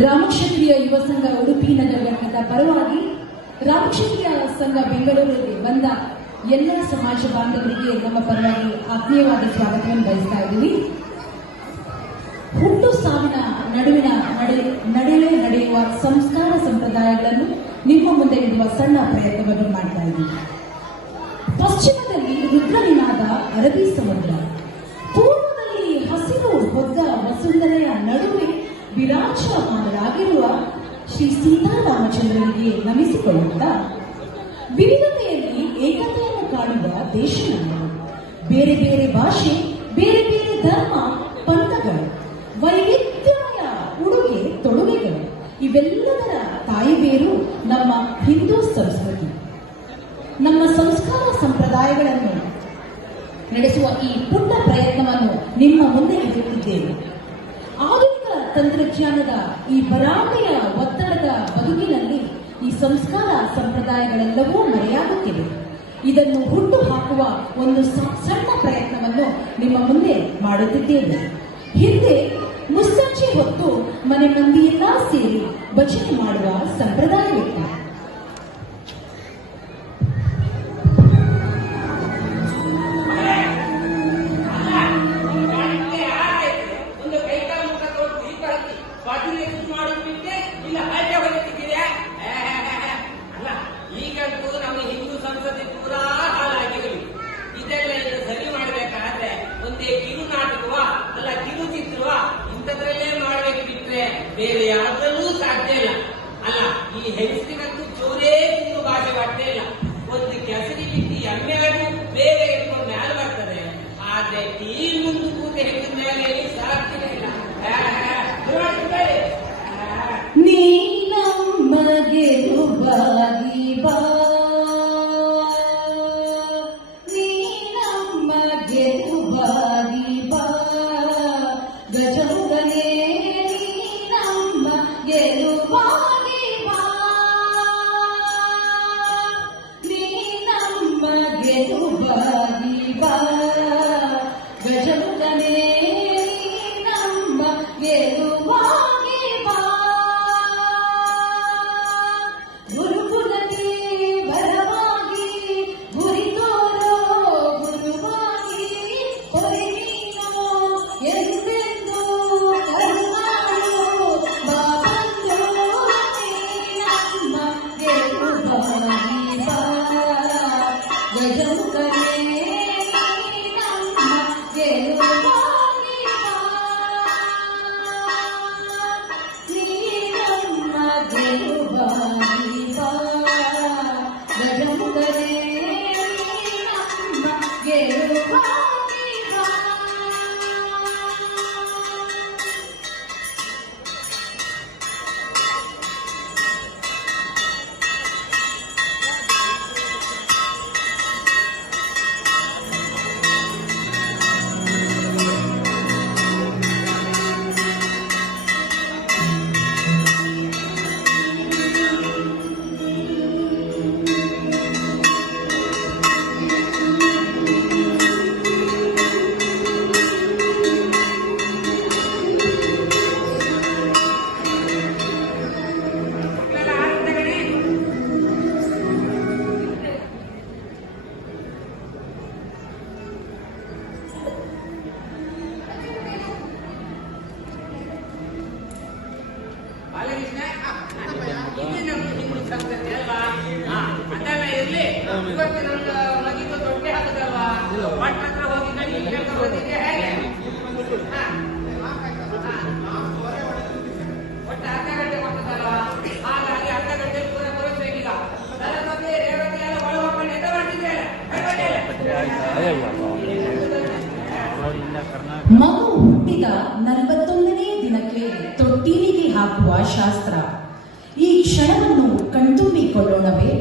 ರಾಮಕ್ಷತ್ರಿಯ ಯುವ ಸಂಘ ಉಡುಪಿ ನಗರ ಘಟಕದ ಪರವಾಗಿ ರಾಮಕ್ಷತ್ರಿಯ ಸಂಘ ಬೆಂಗಳೂರಿಗೆ ಬಂದ ಎಲ್ಲ ಸಮಾಜ ಬಾಂಧವರಿಗೆ ನಮ್ಮ ಪರವಾಗಿ ಆತ್ಮೀಯವಾದ ಸ್ವಾಗತವನ್ನು ಬಯಸ್ತಾ ಇದ್ದೀವಿ. ಹುಟ್ಟು ಸಾವಿನ ನಡುವೆ ನಡೆಯುವ ಸಂಸ್ಕಾರ ಸಂಪ್ರದಾಯಗಳನ್ನು ನಿಮ್ಮ ಮುಂದೆ ಇಡುವ ಸಣ್ಣ ಪ್ರಯತ್ನವನ್ನು ಮಾಡ್ತಾ ಇದ್ದೀವಿ. ಪಶ್ಚಿಮದಲ್ಲಿ ರುದ್ರನಿನಾದ ಅರಬ್ಬಿ ಸಮುದ್ರ, ಪೂರ್ವದಲ್ಲಿ ಹಸಿರು ಹೊದ್ದ ವಸುಂಧರೆಯ ನಡುವೆ ವಿರಾಜಮಾನರಾಗಿರುವ ಶ್ರೀ ಸೀತಾರಾಮಚಂದ್ರನಿಗೆ ನಮಿಸಿಕೊಳ್ಳುತ್ತಾ ವಿವಿಧತೆಯಲ್ಲಿ ಏಕತೆಯನ್ನು ಕಾಣುವ ದೇಶ ನಮ್ಮದು. ಬೇರೆ ಬೇರೆ ಭಾಷೆ, ಬೇರೆ ಬೇರೆ ಧರ್ಮ, ಪಂಥಗಳು, ವೈವಿಧ್ಯಮಯ ಉಡುಗೆ ತೊಡುಗೆಗಳು, ಇವೆಲ್ಲದರ ತಾಯಿ ಬೇರು ನಮ್ಮ ಹಿಂದೂ ಸಂಸ್ಕೃತಿ. ನಮ್ಮ ಸಂಸ್ಕಾರ ಸಂಪ್ರದಾಯಗಳನ್ನು ನಡೆಸುವ ಈ ಪುಟ್ಟ ಪ್ರಯತ್ನವನ್ನು ನಿಮ್ಮ ಮುಂದೆ ಇಡುತ್ತಿದ್ದೇವೆ. ಆಧುನಿಕ ತಂತ್ರಜ್ಞಾನದ ಈ ಭರಾಟೆಯ ಒತ್ತಡದ ಬದುಕಿನಲ್ಲಿ ಈ ಸಂಸ್ಕಾರ ಸಂಪ್ರದಾಯಗಳೆಲ್ಲವೂ ಮರೆಯಾಗುತ್ತಿವೆ. ಇದನ್ನು ಹುಟ್ಟು ಹಾಕುವ ಒಂದು ಸಣ್ಣ ಪ್ರಯತ್ನವನ್ನು ನಿಮ್ಮ ಮುಂದೆ ಮಾಡುತ್ತಿದ್ದೇವೆ. ಹಿಂದೆ ಮುಸ್ಸಂಜೆ ಹೊತ್ತು ಮನೆ ಮಂದಿಯೆಲ್ಲ ಸೇರಿ ಭಜನೆ ಮಾಡುವ ಸಂಪ್ರದಾಯವಿತ್ತು. ಈಗಂತೂ ನಮ್ಮ ಹಿಂದೂ ಸಂಸ್ಕೃತಿ ಪೂರಾ ಹಾಳಾಗಿ ಇದೆಲ್ಲ ಇನ್ನು ಸರಿ ಮಾಡಬೇಕಾದ್ರೆ ಒಂದೇ ಕಿರು ನಾಟಕವ ಅಲ್ಲ ಕಿರು ಚಿತ್ರವ ಇಂಥದ್ರಲ್ಲೇ ಮಾಡ್ಬೇಕು ಬಿಟ್ರೆ ಬೇರೆ ಯಾವ್ದ್ರಲ್ಲೂ ಸಾಧ್ಯ ಇಲ್ಲ. ಅಲ್ಲ, ಈ ಹೆಂಗಸಿನಂತೂ ಚೋರೇ ತಿಂದು ಭಾಷೆ ಬಟ್ಟೆ ಇಲ್ಲ. ಒಂದು ಕೆಸರಿ ಬಿತ್ತಿ ಎಮ್ಮೆಗಳು ಬೇಗ ಇಟ್ಕೊಂಡು ಮ್ಯಾಲೆ ಬರ್ತದೆ, ಆದ್ರೆ ಈ ಮುಂದೆ ಕೂತ ಹೆಂಗಿನ ಮೇಲೆ ಸಾಧ್ಯ ಇಲ್ಲ. ನೀನಮ್ಮಗೆ ರುಬಾಗಿ ಬಾ, ನೀನಮ್ಮಗೆ ರುಬಾಗಿ ಬಾ, ಗಜಮುಖನೇ ನೀನಮ್ಮಗೆ ರುಬಾಗಿ ಬಾ, ನೀನಮ್ಮಗೆ ರುಬಾಗಿ ಬಾ, ಗಜಮುಖನೇ ನೀನಮ್ಮಗೆ ರುಬಾಗಿ ಬಾ. ಗುರುಕುಲಕ್ಕೆ ಬರವಾಗಿ ಗುರಿತೋರೋ ಗುರುವಾಗಿ ಹೊರೆ ನೀನು ಎಂದೆಂದು ಕರುಣಾಳು ಬಾಬಂದು ನಮಗೆ ರುಬಾಗಿ ಬಾ, ಗಜಮುಖನೇ ನಮಗೆ ರುಬಾಗಿ ಬಾ, ನೀನಮಗೆ ರುಬಾಗಿ ಬಾ, ಗಜಮುಖನೇ ನಮಗೆ ರುಬಾಗಿ ಬಾ. ಅದೆಲ್ಲ ಇರ್ಲಿ, ಇವತ್ತು ನಮ್ಗೆ ಮಗಿದು ದೊಡ್ಡ ಹಾಕದಲ್ವಾ, ಪಟ್ಟ ಹತ್ರ ಹೋಗಿದ್ದ ನೀನ್ ಹೇಳ್ಕೊಂಡು ಹೋಗಿದ್ದೆ ಹೇಗೆ? ಒಟ್ಟು ಅರ್ಧ ಗಂಟೆ ಕೊಟ್ಟದಲ್ವಾ, ಹಾಗಾಗಿ ಅರ್ಧ ಗಂಟೆ ಪೂರ ಬರೋದ್ಬೇಕಿಲ್ಲ. ಸರಸ್ವತಿ ರೇವತಿ ಎಲ್ಲ ಒಳ ಹೋಗ್ಕೊಂಡು ಎಂತ ಮಾಡ್ತಿದ್ದೇನೆ. ಮಗು ಹುಟ್ಟಿದ 41ನೇ ದಿನಕ್ಕೆ ತೊಟ್ಟಿಲಿಗೆ ಹಾಕುವ ಶಾಸ್ತ್ರ. ಈ ಕ್ಷಣವನ್ನು ಕಣ್ತುಂಬಿಕೊಳ್ಳೋಣವೇ?